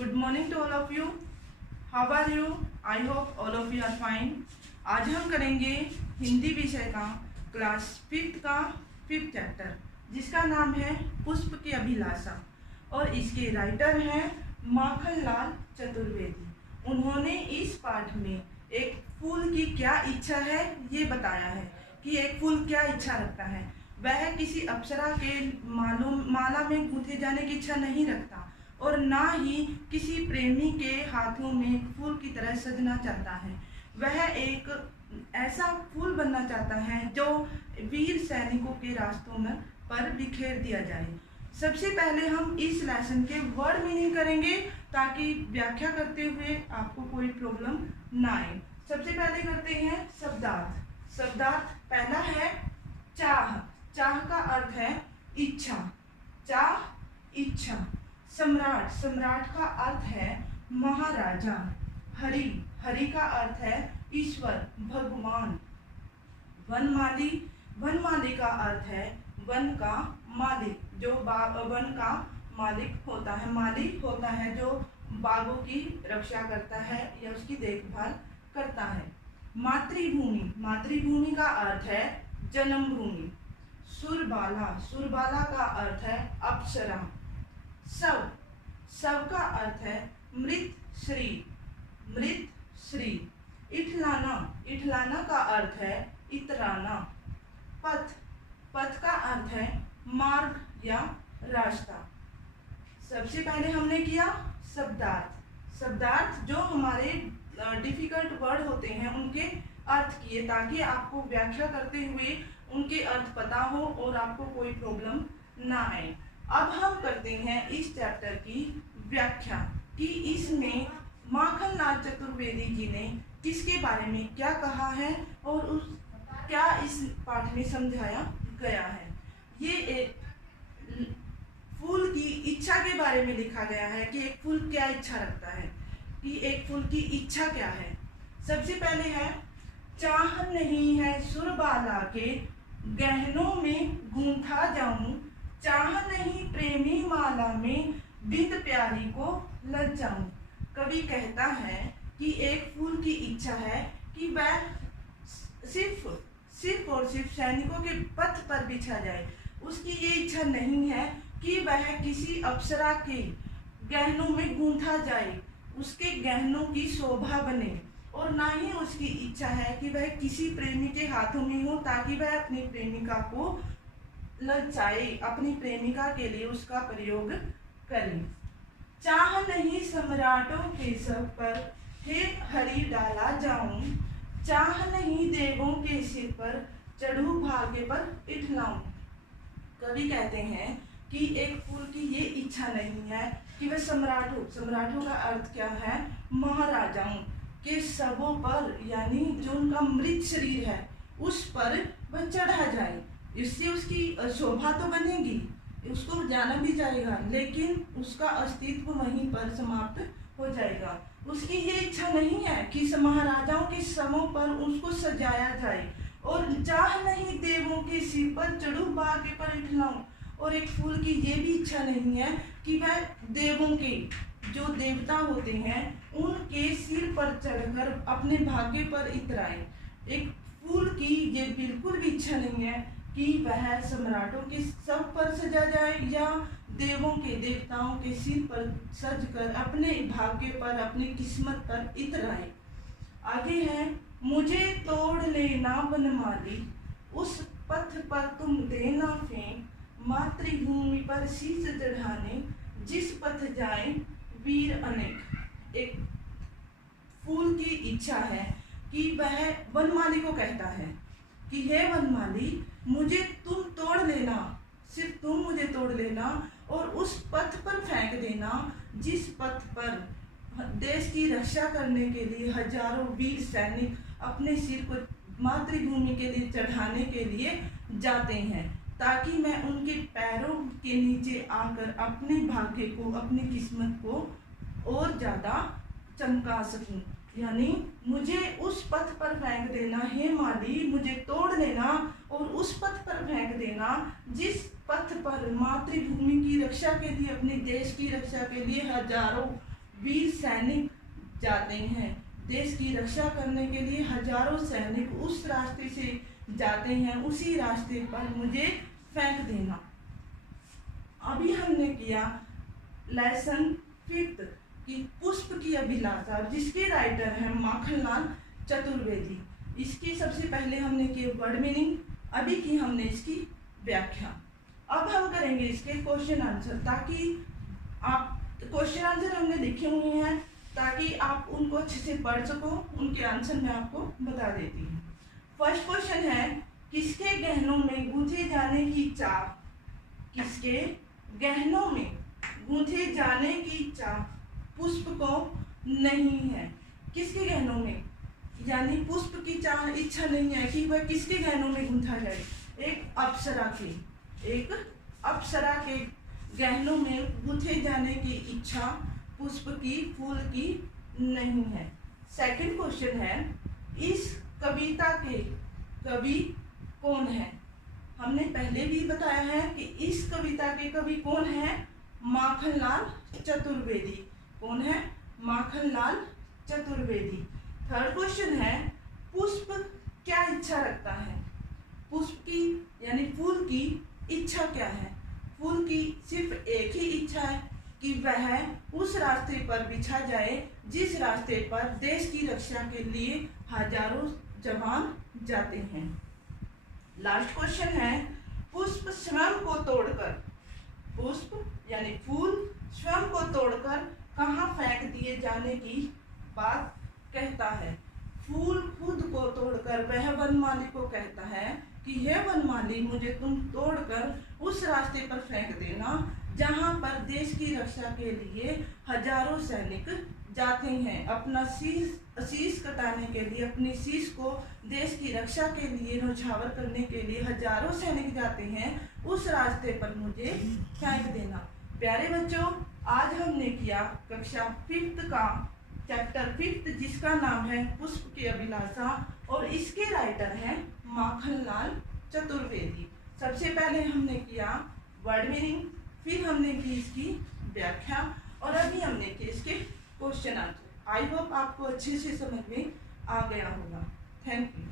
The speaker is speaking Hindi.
Good morning to all of you. How are you? I hope all of you are fine. आज हम करेंगे हिंदी विषय का क्लास 5th का 5th चैप्टर, जिसका नाम है पुष्प की अभिलाषा, और इसके राइटर हैं माखनलाल चतुर्वेदी। उन्होंने इस पाठ में एक फूल की क्या इच्छा है ये बताया है कि एक फूल क्या इच्छा रखता है। वह किसी अप्सरा के माला में गूंथे जाने की इच्छा नहीं रखता और ना ही किसी प्रेमी के हाथों में फूल की तरह सजना चाहता है। वह एक ऐसा फूल बनना चाहता है जो वीर सैनिकों के रास्तों में पर बिखेर दिया जाए। सबसे पहले हम इस लेसन के वर्ड मीनिंग करेंगे ताकि व्याख्या करते हुए आपको कोई प्रॉब्लम ना आए। सबसे पहले करते हैं शब्दार्थ। शब्दार्थ पहला है चाह। चाह का अर्थ है इच्छा। चाह इच्छा। सम्राट। सम्राट का अर्थ है महाराजा। हरि। हरि का अर्थ है ईश्वर, भगवान। वनमाली। वनमाली का अर्थ है वन का मालिक, जो वन का मालिक होता है, मालिक होता है जो बागों की रक्षा करता है या उसकी देखभाल करता है। मातृभूमि। मातृभूमि का अर्थ है जन्मभूमि। सुरबाला। सुरबाला का अर्थ है अप्सरा। शव। शव का अर्थ है मृत शरीर, मृत शरीर। इठलाना। इठलाना का अर्थ है इतराना। पथ। पथ का अर्थ है मार्ग या रास्ता। सबसे पहले हमने किया शब्दार्थ। शब्दार्थ जो हमारे डिफिकल्ट वर्ड होते हैं उनके अर्थ किए, ताकि आपको व्याख्या करते हुए उनके अर्थ पता हो और आपको कोई प्रॉब्लम ना आए। अब हम करते हैं इस चैप्टर की व्याख्या कि इसमें माखनलाल चतुर्वेदी जी ने किसके बारे में क्या कहा है और क्या इस पाठ में समझाया गया है। ये एक फूल की इच्छा के बारे में लिखा गया है कि एक फूल क्या इच्छा रखता है, कि एक फूल की इच्छा क्या है। सबसे पहले है चाह नहीं है सुरबाला के गहनों में गूंथा जाऊं, चाह नहीं प्रेमी माला में बिंद प्यारी को लग जाऊं। कवि कहता है कि एक फूल की इच्छा है कि वह सिर्फ और सिर्फ सैनिकों के पथ पर बिछा जाए। उसकी ये इच्छा नहीं है कि वह किसी अप्सरा के गहनों में गूंथा जाए, उसके गहनों की शोभा बने, और ना ही उसकी इच्छा है कि वह किसी प्रेमी के हाथों में हो ताकि वह अपनी प्रेमिका को ललचाए, अपनी प्रेमिका के लिए उसका प्रयोग करे। चाह नहीं सम्राटों के सब पर हे हरि डाला जाऊं, चाह नहीं देवों के सिर पर चढ़ू भाग्य पर इठलाऊं। कवि कहते हैं कि एक फूल की ये इच्छा नहीं है कि वह सम्राट हो। सम्राटों का अर्थ क्या है? महाराजाओं के शवों पर, यानी जो उनका मृत शरीर है उस पर वह चढ़ा जाए। इससे उसकी शोभा तो बनेगी, उसको जाना भी जाएगा, लेकिन उसका अस्तित्व वहीं पर समाप्त हो जाएगा। उसकी ये इच्छा नहीं है कि महाराजाओं के शवों पर उसको सजाया जाए, और चाह नहीं देवों के सिर पर चढ़ू भाग्य पर इठलाऊं। और एक फूल की ये भी इच्छा नहीं है कि वह देवों के, जो देवता होते हैं, उनके सिर पर चढ़कर अपने भाग्य पर इतराए। एक फूल की ये बिल्कुल भी इच्छा नहीं है कि वह सम्राटों के सब पर सजा जाए या देवों के, देवताओं के सिर पर सजकर अपने भाग्य पर, अपनी किस्मत पर इतराए। आगे है मुझे तोड़ लेना वनमाली, उस पथ पर तुम देना फेंक, मातृभूमि पर शीश चढ़ाने जिस पथ जाए वीर अनेक। एक फूल की इच्छा है कि वह वनमाली को कहता है कि हे वनमाली, मुझे तुम तोड़ लेना, सिर्फ तुम मुझे तोड़ लेना और उस पथ पर फेंक देना जिस पथ पर देश की रक्षा करने के लिए हजारों वीर सैनिक अपने सिर को मातृभूमि के लिए चढ़ाने के लिए जाते हैं, ताकि मैं उनके पैरों के नीचे आकर अपने भाग्य को, अपनी किस्मत को और ज़्यादा चमका सकूं। यानी मुझे उस पथ पर फेंक देना, हे माली मुझे तोड़ लेना और उस पथ पर फेंक देना जिस पथ पर मातृभूमि की रक्षा के लिए, अपने देश की रक्षा के लिए हजारों वीर सैनिक जाते हैं। देश की रक्षा करने के लिए हजारों सैनिक उस रास्ते से जाते हैं, उसी रास्ते पर मुझे फेंक देना। अभी हमने किया लेसन 5 की पुष्प की अभिलाषा, जिसके राइटर हैं माखनलाल चतुर्वेदी। इसकी सबसे पहले हमने की वर्ड मीनिंग, अभी की हमने इसकी व्याख्या। अब हम करेंगे इसके क्वेश्चन आंसर, ताकि आप क्वेश्चन आंसर हमने लिखे हुए हैं ताकि आप उनको अच्छे से पढ़ सको। उनके आंसर मैं आपको बता देती हूँ। फर्स्ट क्वेश्चन है, किसके गहनों में गूंथे जाने की चाह, किसके गहनों में गूंथे जाने की चाह पुष्प को नहीं है। किसके गहनों में, यानी पुष्प की चाह इच्छा नहीं है कि वह किसके गहनों में गूंथा जाए। एक अप्सरा के गहनों में गूंथे जाने की इच्छा पुष्प की, फूल की नहीं है। सेकंड क्वेश्चन है, इस कविता के कवि कौन है। हमने पहले भी बताया है कि इस कविता के कवि कौन है, माखनलाल चतुर्वेदी। कौन है, माखनलाल चतुर्वेदी। थर्ड क्वेश्चन है, पुष्प क्या इच्छा रखता है। पुष्प की यानी फूल की इच्छा क्या है। फूल की सिर्फ एक ही इच्छा है कि वह उस रास्ते पर बिछा जाए जिस रास्ते पर देश की रक्षा के लिए हजारों जवान जाते हैं। लास्ट क्वेश्चन है, पुष्प स्वयं को तोड़कर, पुष्प यानी फूल स्वयं को तोड़कर कहाँ फेंक दिए जाने की बात कहता है। फूल खुद को तोड़कर वह वनमाली को कहता है कि हे वनमाली, मुझे तुम तोड़कर उस रास्ते पर फेंक देना जहाँ पर देश की रक्षा के लिए हजारों सैनिक जाते हैं। अपना शीश कटाने के लिए, अपनी शीश को देश की रक्षा के लिए न्यौछावर करने के लिए हजारों सैनिक जाते हैं, उस रास्ते पर मुझे फेंक देना। प्यारे बच्चों, आज हमने किया कक्षा 5 का चैप्टर 5, जिसका नाम है पुष्प की अभिलाषा, और इसके राइटर हैं माखनलाल चतुर्वेदी। सबसे पहले हमने किया वर्ड मीनिंग, फिर हमने की इसकी व्याख्या, और अभी हमने की इसके क्वेश्चन आंसर। आई होप आपको अच्छे से समझ में आ गया होगा। Thank you.